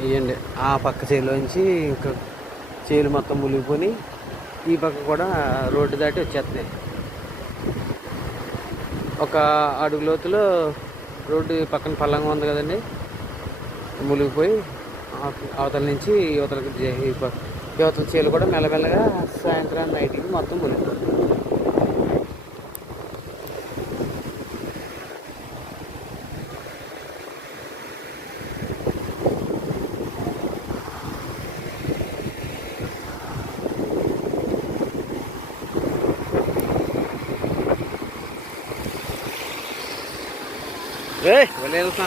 వేయండి. ఆ పక్క చేలోంచి ఇంకా చేలు మొత్తం మునిగిపోయి ఈ పక్క కూడా రోడ్డు దాటి వచ్చేస్తున్నాయి. ఒక అడుగు లోతులో రోడ్డు పక్కన పల్లంగా ఉంది కదండి, మునిగిపోయి అవతల నుంచి యువతల చేలు కూడా మెల్లమెల్లగా సాయంత్రం నైట్కి మొత్తం మునిగిపోతుంది. వెళ్ళి వెళ్తున్నా.